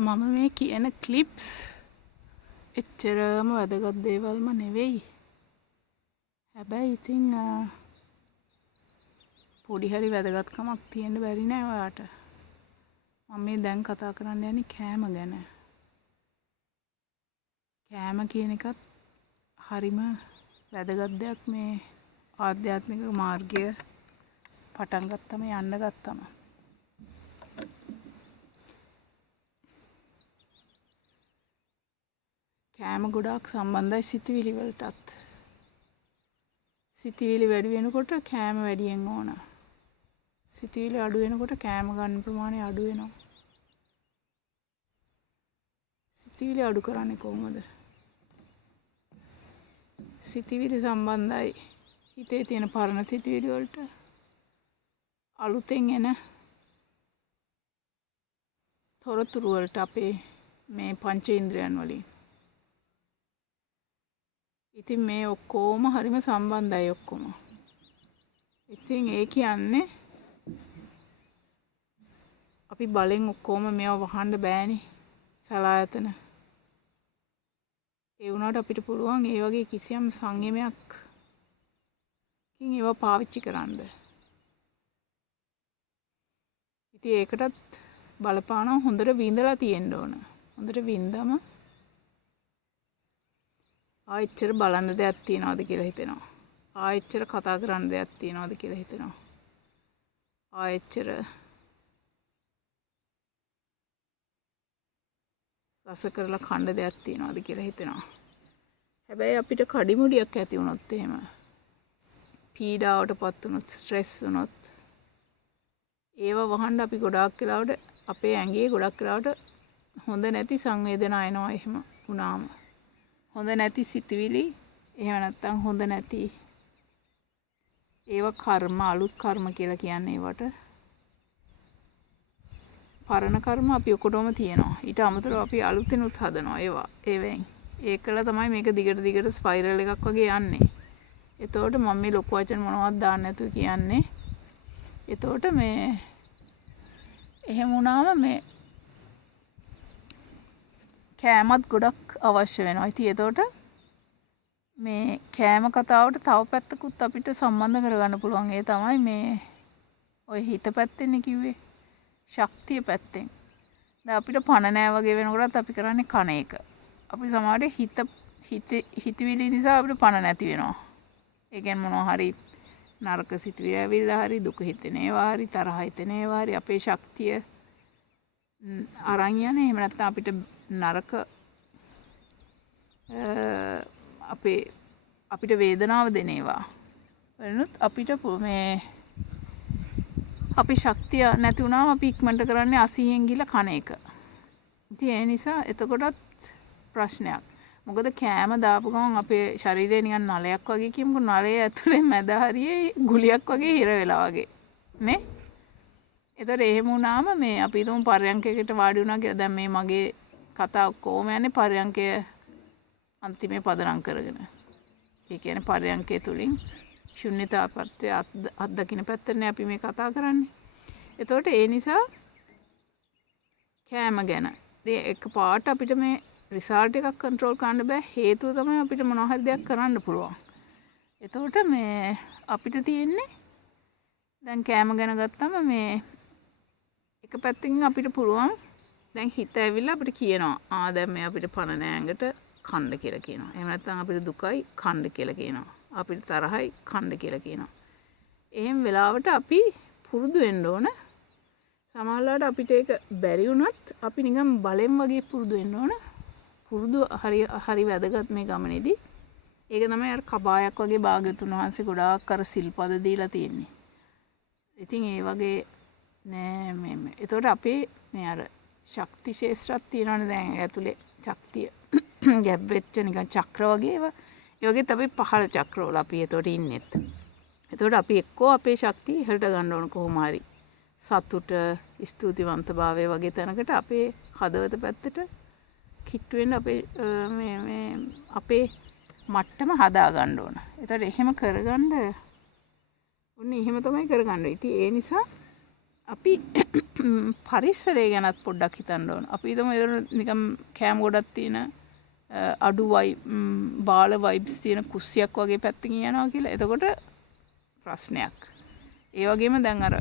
මම මේ කියන ක්ලිප්ස් එච්චරම වැදගත් දේවල්ම නෙවෙයි. හැබැයි ඉතින් පොඩි හරි වැදගත්කමක් තියෙන්න බැරි නෑ ඔයාට. මම මේ දැන් කතා කරන්න යන්නේ කෑම ගැන. කෑම කියන එකත් හරිම වැදගත් දෙයක් මේ ආධ්‍යාත්මික මාර්ගය පටන් ගත්තම යන්න ගත්තම. කෑම ගොඩාක් සම්බන්ධයි සිතිවිලි වලටත්. සිතිවිලි වැඩි වෙනකොට කෑම වැඩියෙන් ඕන. සිතිවිලි අඩු වෙනකොට කෑම ගන්න ප්‍රමාණය අඩු වෙනවා. සිතිවිලි අඩු කරන්නේ කොහොමද? සිතිවිලි සම්බන්ධයි හිතේ තියෙන පරණ සිතිවිලි වලට අලුතෙන් එන තොරතුරු වලට අපේ මේ පංචේන්ද්‍රයන් වලින්. ඉතින් මේ ඔක්කොම හරිම සම්බන්ධයි ඔක්කොම. ඉතින් ඒ කියන්නේ අපි බලෙන් ඔක්කොම මේව වහන්න බෑනේ සලායතන. ඒ වුණාට අපිට පුළුවන් ඒ වගේ කිසියම් සංයමයක් කින් ඒව පාවිච්චි කරන්න. ඉතින් ඒකටත් බලපානවා හොඳට විඳලා තියෙන්න ඕන. හොඳට විඳම ආයෙච්චර බලන්න දෙයක් තියනවාද කියලා හිතෙනවා. ආයෙච්චර කතා කරන්න දෙයක් තියනවාද කියලා හිතෙනවා. ආයෙච්චර රස කරලා කන්න දෙයක් තියනවාද කියලා හිතෙනවා. හැබැයි අපිට කඩිමුඩියක් ඇති වුණොත් එහෙම පීඩාවටපත් වුණොත් ස්ට්‍රෙස් වුණොත් ඒව වහන්න අපි ගොඩාක් වෙලාවට අපේ ඇඟේ ගොඩක් වෙලාවට හොඳ නැති සංවේදනා එනවා එහෙම වුණාම. හොඳ නැති සිතුවිලි එහෙම නැත්නම් හොඳ නැති ඒව කර්ම අලුත් කර්ම කියලා කියන්නේ ඒවට. පරණ කර්ම අපි ඔකොටම තියෙනවා. ඊට අමතරව අපි අලුතෙනුත් හදනවා ඒවා. ඒවෙන් ඒකල තමයි මේක දිගට දිගට ස්පයිරල් එකක් වගේ යන්නේ. එතකොට මම මේ ලොකු වචන මොනවද දාන්න නැතුව කියන්නේ. එතකොට මේ එහෙම වුණාම මේ කෑමත් ගොඩක් අවශ්‍ය වෙනවා. ඉතින් එතකොට මේ කෑම කතාවට තව පැත්තකුත් අපිට සම්බන්ධ කරගන්න පුළුවන්. ඒ තමයි මේ ඔය හිත පැත්තෙන්නේ කිව්වේ. ශක්තිය පැත්තෙන්. දැන් අපිට පණ නෑ වගේ වෙනකොටත් අපි කරන්නේ කන එක. අපි සමහරවිට හිතවිලි නිසා අපිට පණ නැති වෙනවා. ඒ කියන්නේ මොනවා හරි නරක සිතුවිලි ඇවිල්ලා හරි දුක හිතෙන ඒවා හරි තරහ හිතෙන ඒවා හරි අපේ ශක්තිය අරන් යන්නේ. එහෙම නැත්නම් අපිට නරක අපිට වේදනාව දෙන ඒවා වෙනුත් අපිට මේ අපි ශක්තිය නැති වුණාම අපි ඉක්මනට කරන්නේ අසීයෙන් ගිහලා කන එක. ඉතින් ඒ නිසා එතකොටත් ප්‍රශ්නයක්. මොකද කෑම දාපු ගමන් අපේ ශරීරය නිකන් නලයක් වගේ කියමුකෝ. නලයේ ඇතුලේ මැද හරියේ ගුලියක් වගේ හිර වෙලා වගේ. නේ? ඒතර එහෙම වුණාම මේ අපි තුමු පර්යංකයකට වාඩි වුණා කියලා. දැන් මේ මගේ කතා කොහොම යන්නේ පර්යංකය අන්තිමේ පදනම් කරගෙන. ඒ කියන්නේ පර්යංකය තුලින් ශුන්‍යතාවපත්‍ය අත්දකින්න පැත්තනේ අපි මේ කතා කරන්නේ. එතකොට ඒ නිසා කෑම ගැන එක පාට අපිට මේ රිසල්ට් එකක් කන්ට්‍රෝල් කරන්න බෑ. හේතුව තමයි අපිට මොනවා හරි දෙයක් කරන්න පුළුවන්. එතකොට මේ අපිට තියෙන්නේ දැන් කෑම ගැන ගත්තම මේ එක පැත්තකින් අපිට පුළුවන් දැන් හිත ඇවිල්ලා අපිට කියනවා දැන් මේ අපිට පණ නෑ ඇඟට කන්න කියලා කියනවා. එහෙම නැත්නම් අපිට දුකයි කන්න කියලා කියනවා. අපිට තරහයි කන්න කියලා කියනවා. එහෙම වෙලාවට අපි පුරුදු වෙන්න ඕන. සමහරවිට අපිට ඒක බැරි වුණත් අපි නිකන් බලෙන් වගේ පුරුදු වෙන්න ඕන. පුරුදු හරි වැදගත් මේ ගමනේදී. ඒක තමයි අර කබායක් වගේ භාග්‍යතුන් වහන්සේ ගොඩාක් අර සිල්පද දීලා තියෙන්නේ. ඉතින් ඒ වගේ නෑ මේ එතකොට අපේ මේ අර ශක්ති ශේෂ්ත්‍රයක් තියෙනවනේ දැන් ඇතුලේ ශක්තිය ගැබ් වෙච්ච නිකන් චක්‍ර වගේ ඒවා. ඒ වගේත් අපි පහළ චක්‍රවල අපි එතකොට ඉන්නෙත්. එතකොට අපි එක්කෝ අපේ ශක්තිය ඉහළට ගන්න ඕන කොහොම හරි. සතුට, ස්තුතිවන්තභාවය වගේ තැනකට අපේ හදවත පැත්තට කිට්ටු වෙන්න අපේ මට්ටම හදා ගන්න ඕන. එතකොට එහෙම කරගන්න ඕනේ එහෙම තමයි කරගන්න. ඉතින් ඒ නිසා අපි පරිසරය ගැනත් පොඩ්ඩක් හිතන්න ඕන. අපි හිතමු නිකම් කෑම ගොඩක් තියෙන අඩු බාල වයිබ්ස් තියෙන කුස්සියක් වගේ පැත්තකින් යනවා කියලා. එතකොට ප්‍රශ්නයක්. ඒ වගේම දැන් අර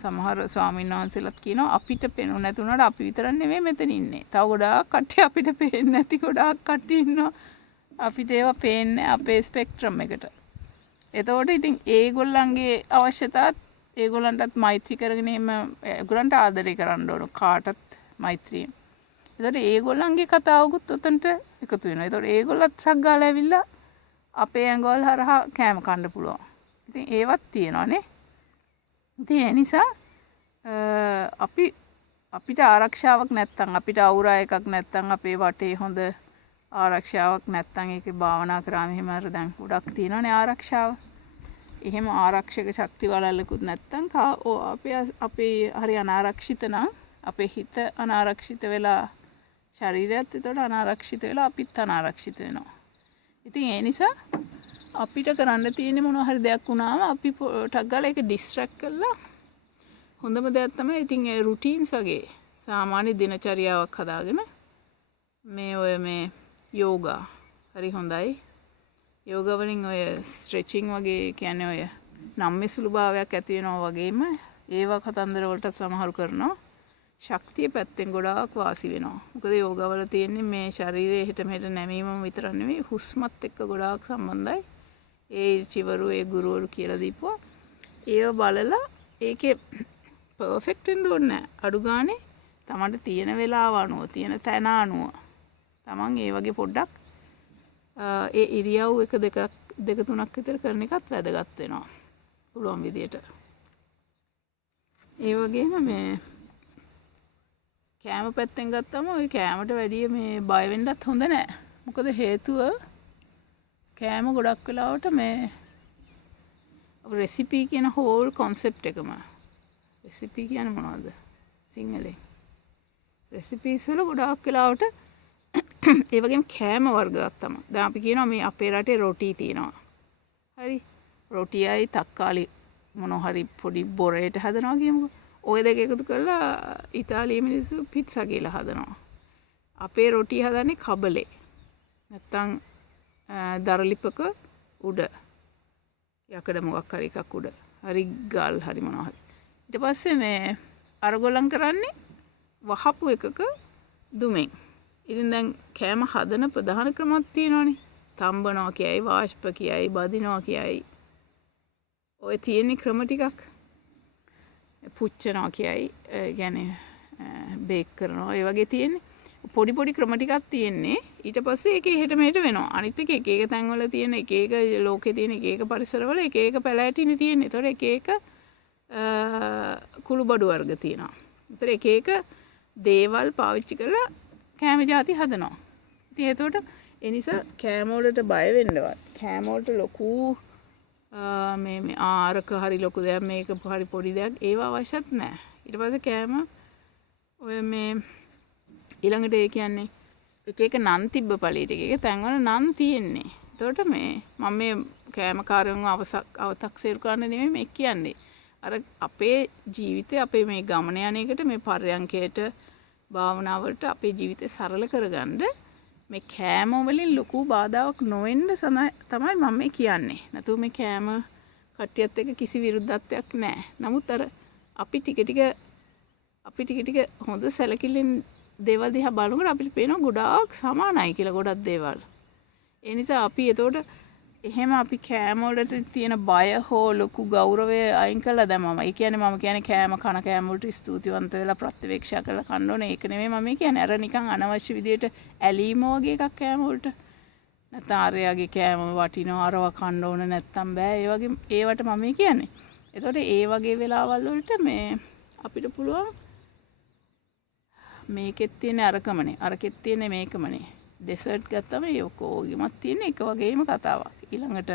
සමහර ස්වාමීන් වහන්සේලාත් කියනවා අපිට පේනු නැතුණාට අපි විතරක් නෙමෙයි මෙතන ඉන්නේ. තව ගොඩාක් කට්ටිය අපිට පේන්නේ නැති ගොඩාක් කට්ටිය ඉන්නවා. අපිට ඒවා පේන්නේ අපේ ස්පෙක්ට්‍රම් එකට. එතකොට ඉතින් ඒගොල්ලන්ගේ අවශ්‍යතාවත් ඒගොල්ලන්ටත් මෛත්‍රී කරගෙන එහෙම ඒගොල්ලන්ට ආදරය කරන්න ඕන කාටත් මෛත්‍රියෙන්. එතකොට ඒගොල්ලන්ගේ කතාවකුත් උතන්ට එකතු වෙනවා. එතකොට ඒගොල්ලත් සග්ගාලා ඇවිල්ලා අපේ ඇඟවල හරහා කෑම කන්න පුළුවන්. ඉතින් ඒවත් තියෙනවානේ. ඉතින් ඒ නිසා අපිට ආරක්ෂාවක් නැත්තම් අපිට අවුරා එකක් නැත්තම් අපේ වටේ හොඳ ආරක්ෂාවක් නැත්තම් ඒකේ භාවනා කරාම එහෙම අර දැන් ගොඩක් තියෙනවානේ ආරක්ෂාව. එහෙම ආරක්ෂක ශක්ති වලල්ලකුත් නැත්තම් අපේ හරි අනාරක්ෂිත නම් අපේ හිත අනාරක්ෂිත වෙලා ශරීරයත් එතකොට අනාරක්ෂිත වෙලා අපිත් අනාරක්ෂිත වෙනවා. ඉතින් ඒ නිසා අපිට කරන්න තියෙන්නේ මොනවා හරි දෙයක් වුණාම අපි ටක් ගාලා ඒක ඩිස්ට්‍රැක්ට් කරලා හොඳම දෙයක් තමයි ඉතින් ඒ රුටීන්ස් වගේ සාමාන්‍ය දිනචරියාවක් හදාගෙන මේ යෝගා හරි හොඳයි. යෝගා වලින් ඔය ස්ට්‍රෙචින් වගේ කියන්නේ ඔය නම්මේ සුළු භාවයක් ඇති වෙනවා වගේම ඒවා කතන්දර වලට සමහරු කරනවා. ශක්තිය පැත්තෙන් ගොඩාක් වාසි වෙනවා. මොකද යෝගා වල තියෙන්නේ මේ ශරීරයේ හිට මෙහෙට නැමීමම විතර නෙමෙයි හුස්මත් එක්ක ගොඩාක් සම්බන්ධයි. ඒ චිවරු ඒ ගුරුවරු කියලා දීපුවා. ඒව බලලා ඒකේ පර්ෆෙක්ට් වෙන්න ඕනේ නැහැ. අඩු ගානේ තමන්ට තියෙන වෙලාව අනුව තියෙන තැන අනුව තමන් ඒ වගේ පොඩ්ඩක් ඒ ඉරියව් දෙක තුනක් විතර කරන එකත් වැදගත් වෙනවා. පුළුවන් විදියට. ඒ වගේම මේ කෑම පැත්තෙන් ගත්තම ওই කෑමට වැඩිය මේ බය වෙන්නත් හොඳ නැහැ. මොකද හේතුව කෑම ගොඩක් වෙලාවට මේ රෙසිපි කියන හෝල් කොන්සෙප්ට් එකම රෙසිපි කියන්නේ මොනවද සිංහලෙන් රෙසිපිස් වල ගොඩක් වෙලාවට ඒ වගේම කෑම වර්ග ගත්තම දැන් අපි කියනවා මේ අපේ රටේ රොටි තියෙනවා. හරි රොටියයි තක්කාලි මොනවා හරි පොඩි බොරේට හදනවා කියමුකෝ. ඔය දෙක එකතු කරලා ඉතාලියේ මිනිස්සු පිට්සා කියලා හදනවා. අපේ රොටි හදන්නේ කබලේ. නැත්තම් දරලිපක උඩ යකඩ මොකක් හරි එකක් උඩ. හරි ගල් හරි මොනවා හරි. ඊට පස්සේ මේ අරගොල්ලන් කරන්නේ වහපු එකක දුමෙන්. ඉතින් දැන් කෑම හදන ප්‍රධාන ක්‍රමයක් තියෙනවානේ. තම්බනවා කියයි, වාෂ්ප කියයි, බදිනවා කියයි. ඔය තියෙන ක්‍රම ටිකක් පුච්චනවා කියයි, يعني බේක් කරනවා. ඒ වගේ තියෙන්නේ. පොඩි ක්‍රම ටිකක් තියෙන්නේ. ඊට පස්සේ ඒක එහෙට මෙහෙට වෙනවා. අනිත් එක එක තැන්වල තියෙන එක ලෝකේ තියෙන එක පරිසරවල එක පැලෑටිනේ තියෙන්නේ. ඒතොර එක කුළුබඩු වර්ග තියෙනවා. ඒතොර එක දේවල් පාවිච්චි කරලා කෑම ಜಾති හදනවා. ඉතින් ඒතකොට ඒ නිසා කෑම වලට බය වෙන්නවත්. කෑම වලට ලොකු මේ ආරක හරි ලොකු දෙයක් මේක හරි පොඩි දෙයක් ඒව අවශ්‍යත් නැහැ. ඊට පස්සේ කෑම ඔය මේ ඊළඟට ඒ කියන්නේ එක නන් තිබ්බ පළියට එක තැන්වල නන් තියෙන්නේ. එතකොට මේ මම මේ කෑමකාරයන්ව අවතක්සේරු කරන්න නෙමෙයි මේ කියන්නේ. අර අපේ ජීවිතේ අපේ මේ ගමන යන එකට මේ පර්යංකයට භාවනාවලට අපේ ජීවිතේ සරල කරගන්න මේ කෑම වලින් ලොකු බාධාවක් නොවෙන්න තමයි මම මේ කියන්නේ. නැතුව මේ කෑම කට්ටියත් එක්ක කිසි විරුද්ධත්වයක් නැහැ. නමුත් අර අපි ටික ටික හොඳ සැලකිල්ලෙන් දේවල් දිහා බලනකොට අපිට පේනවා ගොඩාක් සමානයි කියලා ගොඩක් දේවල්. ඒ නිසා අපි එතකොට එහෙම අපි කෑම වලට තියෙන බය හෝ ලොකු ගෞරවය අයින් කළා දැම්මම. ඒ කියන්නේ මම කියන්නේ කෑම වලට ස්තුතිවන්ත වෙලා ප්‍රතිවේක්ෂා කරලා කන්න ඕනේ. ඒක නෙමෙයි මම කියන්නේ. අර නිකන් අනවශ්‍ය විදියට ඇලීම වගේ එකක් කෑම වලට. නැත්නම් ආර්යගේ කෑම වටිනවා අරව කන්න ඕන නැත්තම් බෑ. ඒ වගේ ඒවට මම කියන්නේ. එතකොට ඒ වගේ වෙලාවල් වලට මේ අපිට පුළුවන් මේකෙත් තියෙන අරකමනේ අරකෙත් තියෙන මේකමනේ ඩෙසර්ට් ගත්තම ඒ ඔක්කොගෙමත් තියෙන එක වගේම කතාවක්. ඊළඟට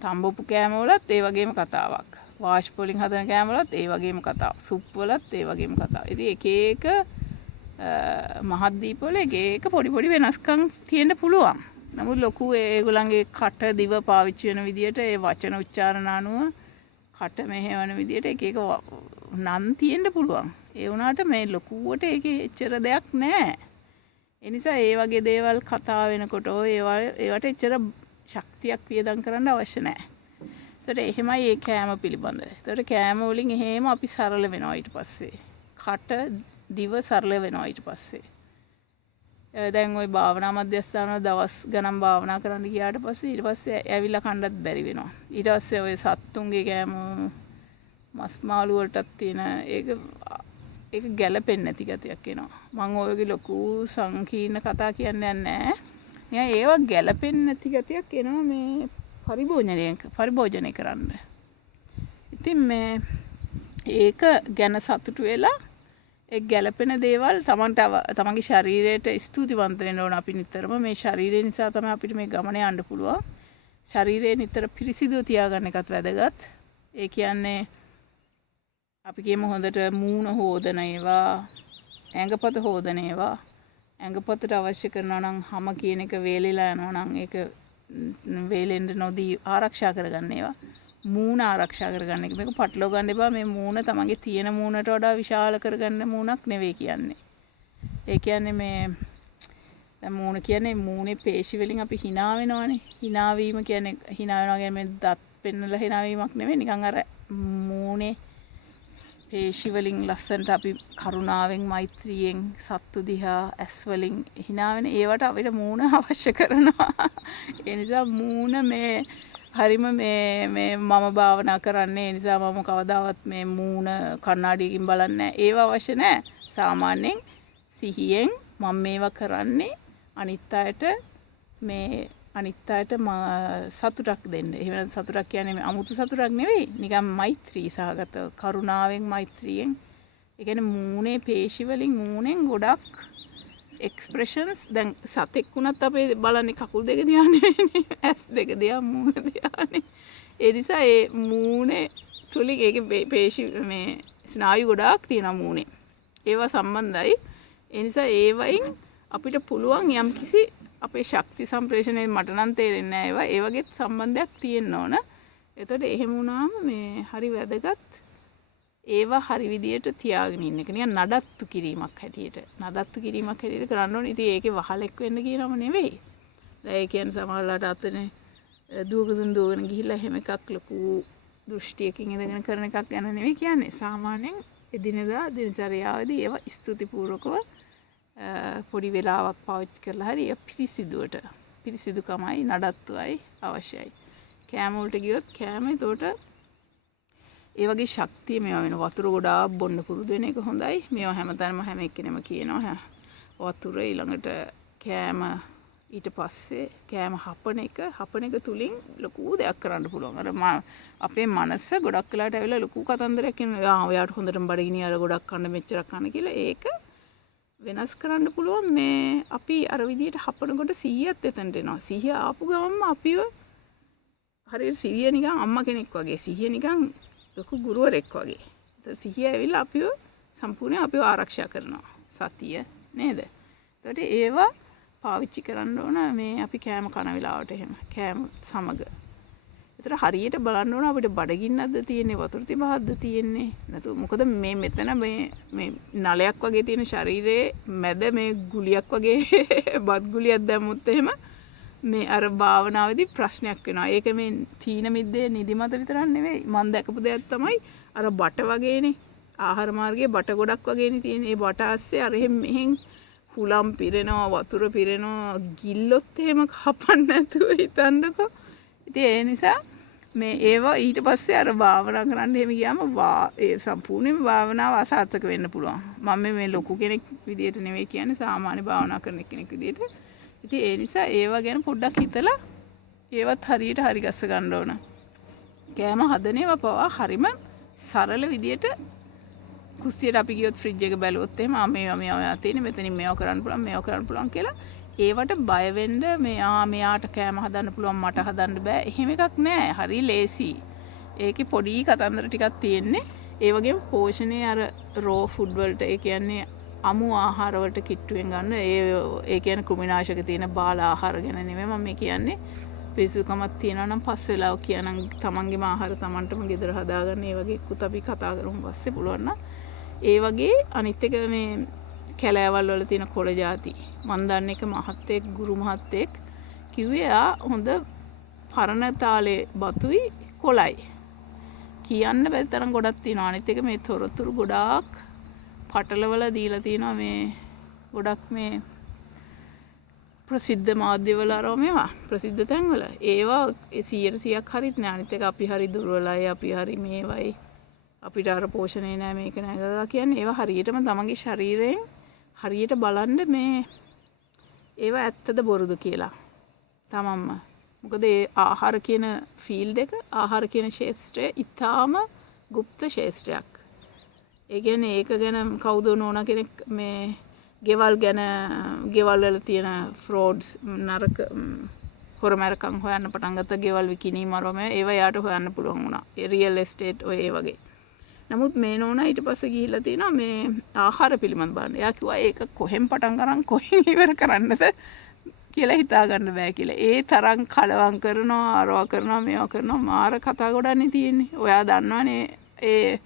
තම්බපු කෑම වලත් ඒ වගේම කතාවක්. වාෂ්ප වලින් හදන කෑම වලත් ඒ වගේම කතාවක්. සුප් වලත් ඒ වගේම කතාවක්. ඉතින් එක මහද්දීප වල එක පොඩි වෙනස්කම් තියෙන්න පුළුවන්. නමුත් ලොකු ඒගොල්ලන්ගේ කට දිව පාවිච්චි වෙන විදියට ඒ වචන උච්චාරණ අනුව කට මෙහෙවන විදියට එක නම් තියෙන්න පුළුවන්. ඒ වුණාට මේ ලොකුවට ඒකේ එච්චර දෙයක් නැහැ. ඒ නිසා ඒ වගේ දේවල් කතා වෙනකොට ඒවට එච්චර ශක්තියක් වියදම් කරන්න අවශ්‍ය නැහැ. ඒතකොට එහෙමයි ඒ කෑම පිළිබඳව. ඒතකොට කෑම වලින් එහෙම අපි සරල වෙනවා ඊට පස්සේ. කට දිව සරල වෙනවා ඊට පස්සේ. දැන් ওই භාවනා මධ්‍යස්ථාන දවස් ගණන් භාවනා කරන්න ගියාට පස්සේ ඊට පස්සේ ඇවිල්ලා කන්නත් බැරි වෙනවා. ඊට පස්සේ ওই සත්තුන්ගේ කෑම මස් මාළු වලටත් තියෙන ඒක ගැළපෙන්නේ නැති ගතියක් එනවා. මම ඔයගේ ලොකු සංකීර්ණ කතා කියන්නේ නැහැ. නිකන් ඒවා ගැළපෙන්නේ නැති ගතියක් එනවා මේ පරිභෝජනය කරන්න. ඉතින් මේ ඒක ගැන සතුටු වෙලා ඒ ගැළපෙන දේවල් තමන්ගේ ශරීරයට ස්තුතිවන්ත වෙන්න ඕන. අපි නිතරම මේ ශරීරය නිසා තමයි අපිට මේ ගමන යන්න පුළුවන්. ශරීරය නිතර පිරිසිදුව තියාගන්න එකත් වැදගත්. ඒ කියන්නේ අපි කියමු හොඳට මූණ හොදන ඒවා, ඇඟපත හොදන ඒවා, ඇඟපතට අවශ්‍ය කරනවා නම් හැම කියන එක වේලෙලා යනවා නම් ඒක වේලෙන්න නොදී ආරක්ෂා කරගන්න ඒවා. මූණ ආරක්ෂා කරගන්න එක. මේක පටලව ගන්න එපා. මේ මූණ තමන්ගේ තියෙන මූණට වඩා විශාල කරගන්න මූණක් නෙවෙයි කියන්නේ. ඒ කියන්නේ මේ දැන් මූණ කියන්නේ මූණේ පේශි වලින් අපි hina වෙනවනේ. hina වීම කියන්නේ hina වෙනවා කියන්නේ මේ දත් පෙන්නලා hina වීමක් නෙවෙයි. නිකන් අර මූණේ පේශි වලින් ලස්සනට අපි කරුණාවෙන් මෛත්‍රියෙන් සත්තු දිහා ඇස් වලින් hina වෙන ඒවට අපිට මූණ අවශ්‍ය කරනවා. ඒ නිසා මූණ මේ හරිම මේ මම භාවනා කරන්නේ ඒ නිසා මම කවදාවත් මේ මූණ කණ්ණාඩියකින් බලන්නේ නැහැ. ඒව අවශ්‍ය නැහැ. සාමාන්‍යයෙන් සිහියෙන් මම මේවා කරන්නේ අනිත් අයට සතුටක් දෙන්න. එහෙම සතුටක් කියන්නේ මේ අමුතු සතුටක් නෙවෙයි. නිකන් මෛත්‍රී සහගත කරුණාවෙන් මෛත්‍රියෙන්. ඒ කියන්නේ මූණේ පේශි වලින් මූණෙන් ගොඩක් එක්ස්ප්‍රෙෂන්ස් දැන් සතෙක් වුණත් අපේ බලන්නේ කකුල් දෙක දිහා නෙවෙයිනේ. ඇස් දෙක දිහා මූණ දිහානේ. ඒ නිසා ඒ මූණේ තුලින් ඒකේ පේශි මේ ස්නායු ගොඩාක් තියෙනවා මූණේ. ඒවා සම්බන්ධයි. ඒ නිසා ඒවයින් අපිට පුළුවන් යම්කිසි අපේ ශක්ති සම්ප්‍රේෂණය මට නම් තේරෙන්නේ නැහැ ඒවා. ඒ වගේ සම්බන්ධයක් තියෙන්න ඕන. එතකොට එහෙම වුණාම මේ හරි වැදගත් ඒවා හරි විදියට තියාගෙන ඉන්න එක. නිකන් නඩත්තු කිරීමක් හැටියට. නඩත්තු කිරීමක් හැටියට කරන්න ඕනේ. ඉතින් ඒකේ වහලෙක් වෙන්න කියනම නෙවෙයි. දැන් ඒ කියන්නේ සමහරලාට අතනේ දුවගෙන ගිහිල්ලා එහෙම එකක් ලොකු දෘෂ්ටියකින් ඉඳගෙන කරන එකක් ගැන නෙවෙයි කියන්නේ. සාමාන්‍යයෙන් එදිනෙදා දිනචරියාවේදී ඒවා ස්තුතිපූර්වකව පොඩි වෙලාවක් පාවිච්චි කරලා හරි පිරිසිදුකමයි නඩත්තුවයි අවශ්‍යයි. කෑම වලට ගියොත් කෑම එතකොට ඒ වගේ ශක්තිය මේවා වෙන වතුර ගොඩාක් බොන්න පුරුදු වෙන එක හොඳයි. මේවා හැමතැනම හැම එක්කෙනෙම කියනවා වතුර ඊළඟට කෑම ඊට පස්සේ කෑම හපන එක තුලින් ලොකු දෙයක් කරන්න පුළුවන්. අර අපේ මනස ගොඩක් වෙලාට ඇවිල්ලා ලොකු කතන්දරයක් කියනවා. ඔයාට හොඳටම බඩගිනි අර ගොඩක් කන්න මෙච්චරක් කන්න කියලා. ඒක වෙනස් කරන්න පුළුවන් මේ අපි අර විදියට හපනකොට 100ත් එතනට එනවා. 100 ආපු ගමන්ම අපිව හරියට 100 නිකන් අම්මා කෙනෙක් වගේ 100 නිකන් ලොකු ගුරුවරෙක් වගේ. ඒත් 100 ඇවිල්ලා අපිව සම්පූර්ණයෙන් අපිව ආරක්ෂා කරනවා. සතිය නේද? ඒකට ඒවා පාවිච්චි කරන්න ඕන මේ අපි කෑම කන වෙලාවට එහෙම. කෑම සමග. ඒතර හරියට බලන්න ඕන අපිට බඩගින්නක්ද තියෙන්නේ වතුර තිබහක්ද තියෙන්නේ. නැතු මොකද මේ මෙතන මේ නලයක් වගේ තියෙන ශරීරයේ මැද මේ ගුලියක් වගේ බත් ගුලියක් දැම්මොත් එහෙම මේ අර භාවනාවේදී ප්‍රශ්නයක් වෙනවා. ඒක මේ තීන මිද්දේ නිදිමත විතරක් නෙවෙයි. මම දැකපු දෙයක් තමයි අර බට වගේනේ. ආහාර මාර්ගයේ බට ගොඩක් වගේනේ තියෙන්නේ. ඒ බට ASCII අර මෙහෙන් හුලම් පිරෙනවා, වතුර පිරෙනවා, ගිල්ලොත් එහෙම කපන්න නැතුව හිතන්නකෝ. ඉතින් ඒ නිසා මේ ඒවා ඊට පස්සේ අර භාවනා කරන්න එහෙම ගියාම ඒ සම්පූර්ණයෙන්ම භාවනාව අසාර්ථක වෙන්න පුළුවන්. මම මේ ලොකු කෙනෙක් විදියට නෙවෙයි කියන්නේ සාමාන්‍ය භාවනා කරන කෙනෙක් විදියට. ඉතින් ඒ නිසා ඒවා ගැන පොඩ්ඩක් හිතලා ඒවත් හරියට හරි ගස්ස ගන්න ඕන. කෑම හදන ඒවා පවා හරිම සරල විදියට කුස්සියට අපි ගියොත් ෆ්‍රිජ් එක බැලුවොත් එහෙම මේවා තියෙන මෙතනින් මේවා කරන්න පුළුවන් කියලා ඒවට බය වෙන්න මෙයාට කෑම හදන්න පුළුවන් මට හදන්න බෑ එහෙම එකක් නෑ. හරි ලේසි. ඒකේ පොඩි කතන්දර ටිකක් තියෙන්නේ. ඒ වගේම පෝෂණයේ අර රෝ ෆුඩ් වලට ඒ කියන්නේ අමු ආහාර වලට කිට්ටුවෙන් ගන්න ඒ කියන්නේ කෘමිනාශක තියෙන බාල ආහාර ගැන නෙමෙයි මම කියන්නේ. පිරිසුදුකමක් තියෙනවා නම් පස් වෙලාව කියනනම් තමන්ගේම ආහාර තමන්ටම ගෙදර හදාගන්න ඒ වගේ අපි කතා කරමු පස්සේ පුළුවන් නම් ඒ වගේ අනිත් එක මේ කැලෑවල් වල තියෙන කොළ ಜಾති මන් දන්න එක මහත්තයෙක් ගුරු මහත්තයෙක් කිව්වේ හොඳ පරණ තාලේ බතුයි කොළයි කියන්න බැරි තරම් ගොඩක් තියෙනවා අනිත් එක මේ තොරතුරු ගොඩාක් පටලවල දීලා තියෙනවා මේ ගොඩක් මේ ප්‍රසිද්ධ මාධ්‍යවල අරව මේවා ප්‍රසිද්ධ තැන්වල ඒවා 100%ක් හරිත් නෑ අනිත් එක අපි හරි දුර්වලයි අපි හරි මේවයි අපිට අර පෝෂණය නෑ මේක නෑ කියලා කියන්නේ ඒවා හරියටම තමන්ගේ ශරීරයෙන් හරියට බලන්න මේ ඒවා ඇත්තද බොරුද කියලා තමන්ම මොකද ඒ ආහාර කියන ෆීල්ඩ් එක ආහාර කියන ශාස්ත්‍රය ඊටාම গুপ্ত ශාස්ත්‍රයක් ඒ කියන්නේ ඒක ගැන කවුද නෝනා කෙනෙක් මේ ගෙවල් වල තියෙන ෆ්‍රෝඩ්ස් නරක හොරමරකම් හොයන්න පටන් ගත්ත ගෙවල් විකිණීම අරම ඒවා යාට හොයන්න පුළුවන් වුණා. ඒ රියල් එස්ටේට් ඔය ඒ වගේ. නමුත් මේ නෝනා ඊට පස්සේ ගිහිල්ලා තිනවා මේ ආහාර පිළිබඳ බලන්න. එයා කිව්වා ඒක කොහෙන් පටන් ගන්න කොහෙන් ඉවර කරන්නද කියලා හිතා ගන්න බෑ කියලා. ඒ තරම් කලවම් කරනවා, අරවා කරනවා, මේවා කරනවා මාර කතා ගොඩන්නේ තියෙන්නේ. ඔයා දන්නවනේ ඒ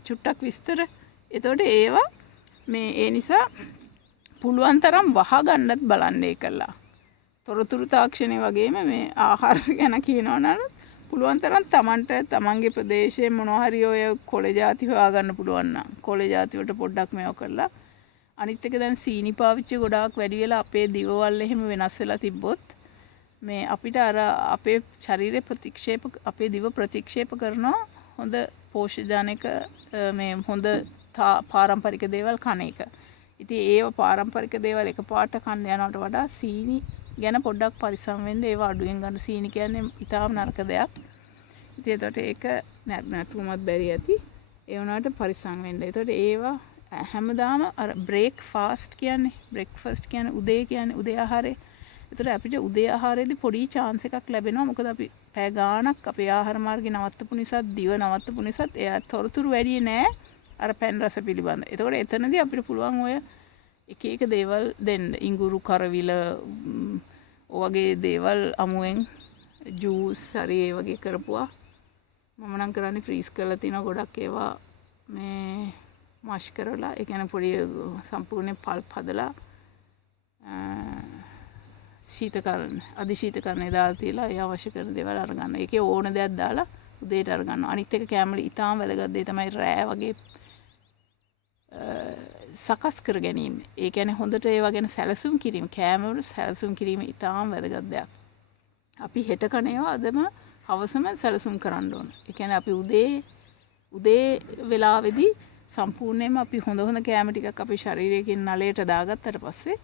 චුට්ටක් විස්තර. එතකොට ඒවා මේ ඒ නිසා පුළුවන් තරම් වහගන්නත් බලන්න ඒකලා. තොරතුරු තාක්ෂණය වගේම මේ ආහාර ගැන කියනවා නම් පුළුවන් තරම් Tamanට තමන්ගේ ප්‍රදේශයේ මොනවා හරි ඔය කොළ ಜಾති හොයාගන්න පුළුවන් නම් කොළ ಜಾති වලට පොඩ්ඩක් මේව කරලා අනිත් එක දැන් සීනි පාවිච්චි ගොඩාක් වැඩි වෙලා අපේ දිවවල් එහෙම වෙනස් වෙලා තිබ්බොත් මේ අපිට අර අපේ ශරීරේ අපේ දිව ප්‍රතික්ෂේප කරනවා හොඳ පෝෂජනක මේ හොඳ පාරම්පරික දේවල් කන එක. ඉතින් ඒව පාරම්පරික දේවල් එකපාරට කන්න යනවට වඩා සීනි ගැන පොඩ්ඩක් පරිස්සම් වෙන්න ඒව අඩුවෙන් ගන්න සීනි කියන්නේ ඊටාම නරක දෙයක්. ඉතින් ඒකට ඒක නැතුමත් බැරි ඇති. ඒ වුණාට පරිස්සම් වෙන්න. ඒකට ඒවා හැමදාම අර බ්‍රේක්ෆාස්ට් කියන්නේ උදේ ආහාරය. ඒතර අපිට උදේ ආහාරයේදී පොඩි chance එකක් ලැබෙනවා. මොකද අපි පැය ගාණක් අපේ ආහාර මාර්ගේ නවත්තපු නිසා, දිව නවත්තපු නිසා එයා තොරතුරු වැඩි නෑ අර පැන් රස පිළිබඳ. ඒතකොට එතනදී අපිට පුළුවන් ඔය එක එක දේවල් දෙන්න. ඉඟුරු කරවිල වගේ දේවල් අමුවෙන් ජූස් හරි ඒ වගේ කරපුවා. මම නම් කරන්නේ ෆ්‍රීස් කරලා තියෙන ගොඩක් ඒවා මේ මාෂ් කරලා ඒ කියන්නේ පොඩි සම්පූර්ණ පල්ප් හදලා අධිශීතකරණය දාලා තියලා ඒ අවශ්‍ය කරන දේවල් අරගන්න. ඒකේ ඕන දෙයක් දාලා උදේට අරගන්නවා. අනිත් එක කැමල ඊටාම වැදගත් දේ තමයි රෑ වගේ සකස් කර ගැනීම. ඒ කියන්නේ හොඳට ඒවා ගැන සැලසුම් කිරීම, කැම වල සැලසුම් කිරීම ඊටාම වැදගත් දෙයක්. අපි හෙට කන ඒවා අදම හවසම සැලසුම් කරන්න ඕන. ඒ කියන්නේ අපි උදේ වෙලාවේදී සම්පූර්ණයෙන්ම අපි හොඳ කැම ටිකක් අපේ ශරීරයෙන් නලයට දාගත්තට පස්සේ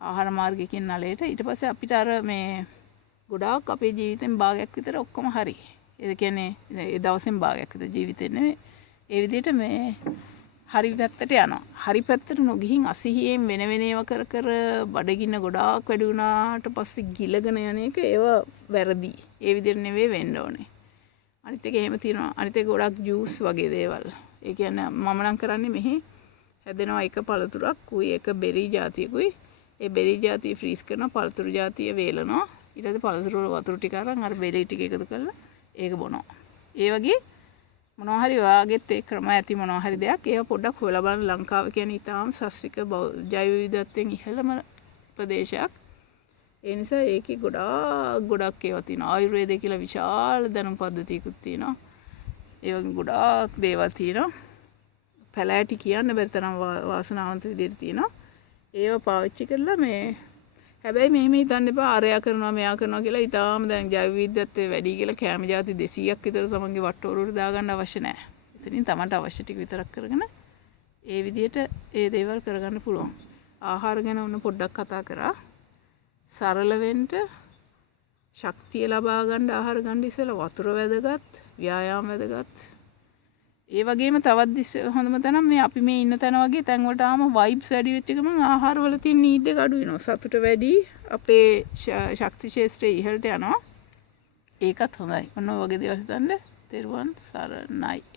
ආහාර මාර්ගයෙන් නලයට ඊට පස්සේ අපිට අර මේ ගොඩාක් අපේ ජීවිතෙන් භාගයක් විතර ඔක්කොම හරි. ඒ කියන්නේ ඒ දවසෙන් භාගයක් විතර ජීවිතේ නෙමෙයි. ඒ විදිහට මේ හරි පැත්තට යනවා. හරි පැත්තට නොගිහින් අසිහියෙන් වෙන ඒවා කර බඩගින්න ගොඩාක් වැඩි වුණාට පස්සේ ගිලගෙන යන එක ඒව වැරදි. ඒ විදිහට නෙවෙයි වෙන්න ඕනේ. අනිත් එක එහෙම තියෙනවා. අනිත් එක ගොඩක් ජූස් වගේ දේවල්. ඒ කියන්නේ මම නම් කරන්නේ මෙහි හැදෙනවා එක පළතුරක් කුයි එක බෙරි జాතියකුයි. ඒ බෙරි ಜಾතිය ෆ්‍රීස් කරනවා පළතුරු ಜಾතිය වේලනවා. ඊට පස්සේ පළතුරු වල වතුර ටික අරන් අර බෙරි ටික එකතු කරලා ඒක බොනවා. ඒ වගේ මොනවා හරි ඔයාගෙත් ඒ ක්‍රම ඇති මොනවා හරි දෙයක් ඒව පොඩ්ඩක් හොයලා බලන්න. ලංකාව කියන්නේ ඊටාම ශාස්ත්‍රීය ජෛව විවිධත්වයෙන් ඉහළම ප්‍රදේශයක්. ඒ නිසා ඒකේ ගොඩක් ඒවා තියෙනවා. ආයුර්වේදය කියලා විශාල දැනුම් පද්ධතියකුත් තියෙනවා. ඒ වගේ ගොඩාක් දේවල් තියෙනවා. පැලෑටි කියන්න බැරි තරම් වාසනාවන්ත විදිහට තියෙනවා. ඒව පාවිච්චි කරලා මේ හැබැයි මෙහෙම හිතන්න එපා අරයා කරනවා මෙයා කරනවා කියලා. ඊටාම දැන් ජෛව විවිධත්වය වැඩි කියලා කැම ಜಾති 200ක් විතර තමන්ගේ වට්ටෝරුවට දාගන්න අවශ්‍ය නැහැ. එතනින් තමන්ට අවශ්‍ය ටික විතරක් කරගෙන ඒ විදිහට ඒ දේවල් කරගන්න පුළුවන්. ආහාර ගැන ඔන්න පොඩ්ඩක් කතා කරා. සරල වෙන්න ශක්තිය ලබා ගන්න ආහාර ගන්න ඉස්සෙල්ලා වතුර වැදගත්, ව්‍යායාම වැදගත්. ඒ වගේම තවත් හොඳම තැන මේ අපි මේ ඉන්න තැන වගේ තැන් වලට ආම වයිබ්ස් වැඩි වෙච්ච ගමන් ආහාර වල තියෙන නීඩ් එක අඩු වෙනවා. සතුට වැඩි, අපේ ශක්ති ශේෂ්ත්‍රය ඉහළට යනවා. ඒකත් හොඳයි. ඔන්න ඔය වගේ දේවල් හිතන්න. තෙරුවන් සරණයි.